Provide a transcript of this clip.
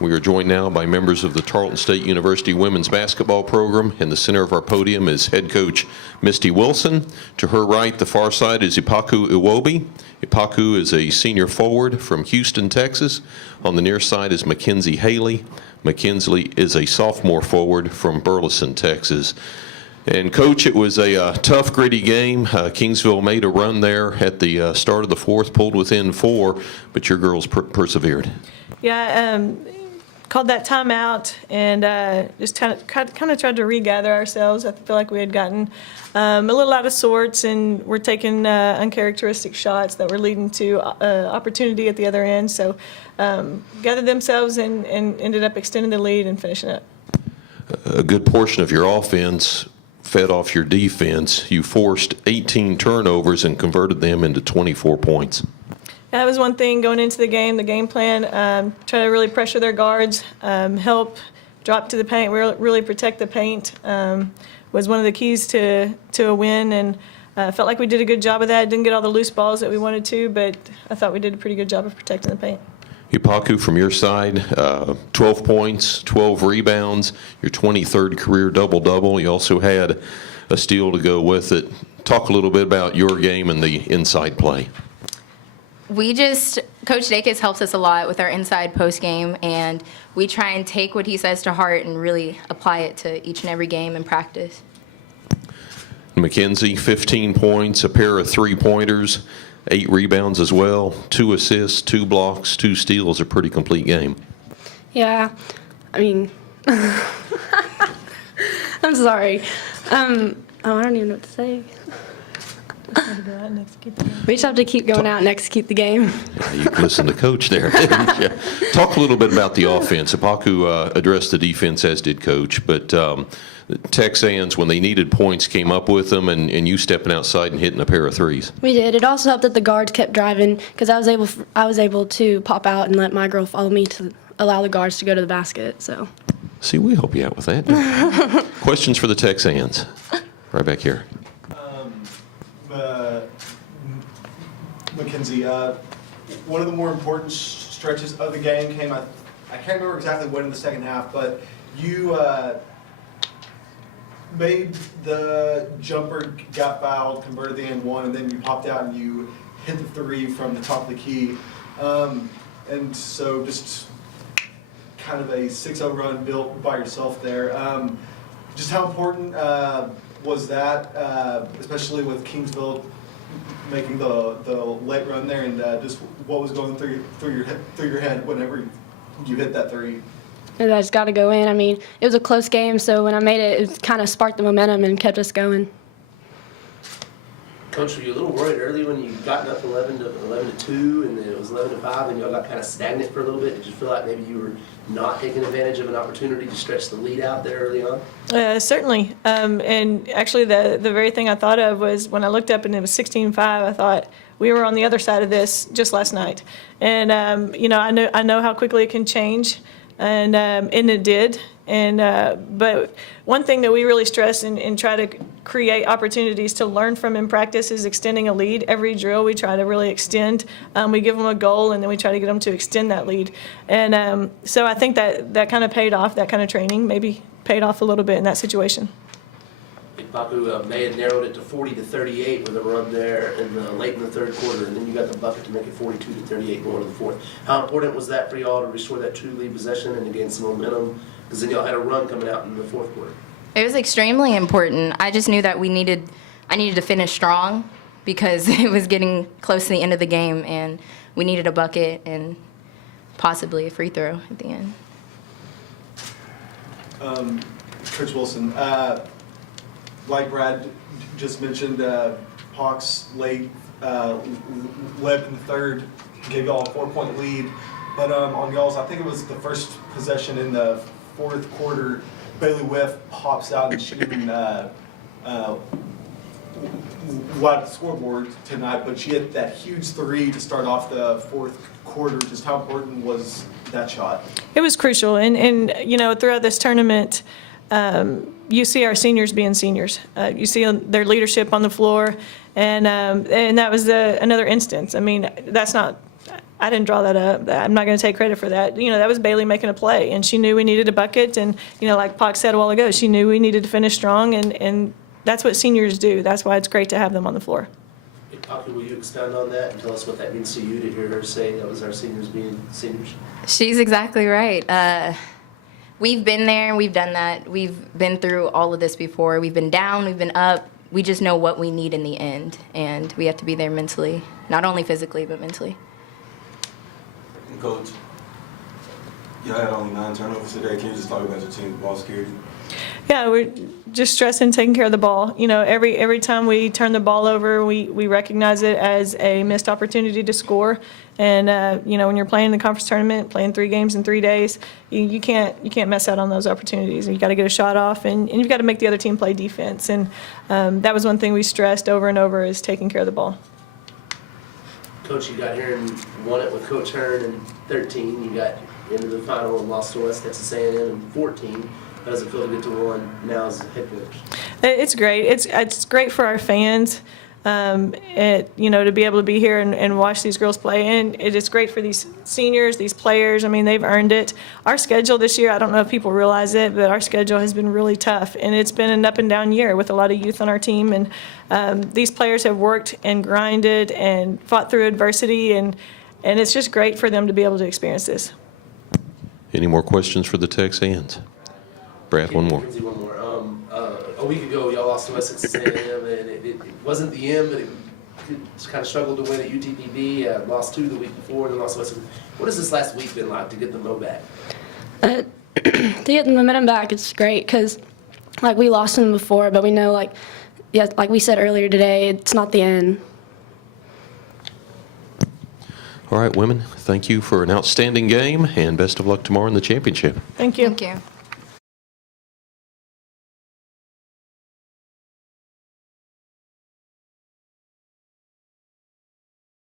We are joined now by members of the Tarleton State University women's basketball program. In the center of our podium is head coach Misty Wilson. To her right, the far side, is Ipaku Iwobi. Ipaku is a senior forward from Houston, Texas. On the near side is Mackenzie Haley. Mackenzie is a sophomore forward from Burleson, Texas. And Coach, it was a tough, gritty game. Kingsville made a run there at the start of the fourth, pulled within 4, but your girls persevered. Yeah, called that timeout and just kind of tried to regather ourselves. I feel like we had gotten a little out of sorts and we're taking uncharacteristic shots that were leading to opportunity at the other end. So gathered themselves and ended up extending the lead and finishing it. A good portion of your offense fed off your defense. You forced 18 turnovers and converted them into 24 points. That was one thing going into the game plan, try to really pressure their guards, help drop to the paint, really protect the paint was one of the keys to a win, and felt like we did a good job of that. Didn't get all the loose balls that we wanted to, but I thought we did a pretty good job of protecting the paint. Ipaku, from your side, 12 points, 12 rebounds, your 23rd career double-double. You also had a steal to go with it. Talk a little bit about your game and the inside play. Coach Dacus helps us a lot with our inside post game, and we try and take what he says to heart and really apply it to each and every game in practice. Mackenzie, 15 points, a pair of 3-pointers, 8 rebounds as well, 2 assists, 2 blocks, 2 steals, a pretty complete game. Yeah, I mean, I'm sorry. I don't even know what to say. We just have to keep going out and execute the game. Yeah, you listened to Coach there, didn't you? Talk a little bit about the offense. Ipaku addressed the defense, as did Coach, but TexAnns, when they needed points, came up with them, and you stepping outside and hitting a pair of threes. We did. It also helped that the guards kept driving because I was able to pop out and let my girl follow me to allow the guards to go to the basket. So. See, we help you out with that. Questions for the TexAnns? Right back here. Mackenzie, one of the more important stretches of the game came, I can't remember exactly when in the second half, but you made the jumper, got fouled, converted the and one, and then you popped out and you hit the 3 from the top of the key. And so just kind of a 6-0 run built by yourself there. Just how important was that, especially with Kingsville making the late run there, and just what was going through your head whenever you hit that 3? And I just got to go in. I mean, it was a close game, so when I made it, it kind of sparked the momentum and kept us going. Coach, were you a little worried early when you got up 11 to 2, and then it was 11 to 5, and y'all got kind of stagnant for a little bit? Did you feel like maybe you were not taking advantage of an opportunity to stretch the lead out there early on? Certainly. And actually, the very thing I thought of was when I looked up and it was 16-5, I thought we were on the other side of this just last night. And I know how quickly it can change, and it did. And but one thing that we really stress and try to create opportunities to learn from in practice is extending a lead. Every drill we try to really extend. We give them a goal and then we try to get them to extend that lead. And so I think that kind of paid off, that kind of training maybe paid off a little bit in that situation. Ipaku may have narrowed it to 40-38 with a run there late in the third quarter, and then you got the bucket to make it 42-38 going to the fourth. How important was that for y'all to restore that true lead possession and to gain some momentum? Because then y'all had a run coming out in the fourth quarter. It was extremely important. I just knew that I needed to finish strong because it was getting close to the end of the game, and we needed a bucket and possibly a free throw at the end. Coach Wilson, like Brad just mentioned, Hawks led in the third, gave y'all a 4-point lead. But on y'all's, I think it was the first possession in the fourth quarter, Bailey Whiff pops out and shooting live the scoreboard tonight, but she hit that huge 3 to start off the fourth quarter. Just how important was that shot? It was crucial, and throughout this tournament, you see our seniors being seniors. You see their leadership on the floor, and that was another instance. I mean, that's not I didn't draw that up. I'm not going to take credit for that. That was Bailey making a play, and she knew we needed a bucket. And, like Pac said a while ago, she knew we needed to finish strong, and that's what seniors do. That's why it's great to have them on the floor. Hey, Poppy, will you expound on that and tell us what that means to you to hear her say that was our seniors being seniors? She's exactly right. We've been there, we've done that. We've been through all of this before. We've been down, we've been up. We just know what we need in the end, and we have to be there mentally, not only physically, but mentally. And Coach, y'all had only 9 turnovers today. Can you just talk about your team's ball security? Yeah, we're just stressing taking care of the ball. Every time we turn the ball over, we recognize it as a missed opportunity to score. And when you're playing the conference tournament, playing 3 games in 3 days, you can't mess out on those opportunities. You got to get a shot off, and you've got to make the other team play defense. And that was one thing we stressed over and over, is taking care of the ball. Coach, you got here and won it with Coach Hearn in 13. You got into the final and lost to West Texas A&M in 14. How does it feel to get to 1 now as head coach? It's great. It's great for our fans. To be able to be here and watch these girls play, and it is great for these seniors, these players. I mean, they've earned it. Our schedule this year, I don't know if people realize it, but our schedule has been really tough, and it's been an up and down year with a lot of youth on our team. And these players have worked and grinded and fought through adversity, and it's just great for them to be able to experience this. Any more questions for the TexAnns? Brad, one more. One more. A week ago, y'all lost to West Texas A&M, and it wasn't the end, but it kind of struggled to win at UTPB. Lost 2 the week before, then lost to West Texas. What has this last week been like to get the mo back? To get the momentum back, it's great because, we lost them before, but we know, like we said earlier today, it's not the end. All right, women, thank you for an outstanding game, and best of luck tomorrow in the championship. Thank you. Thank you.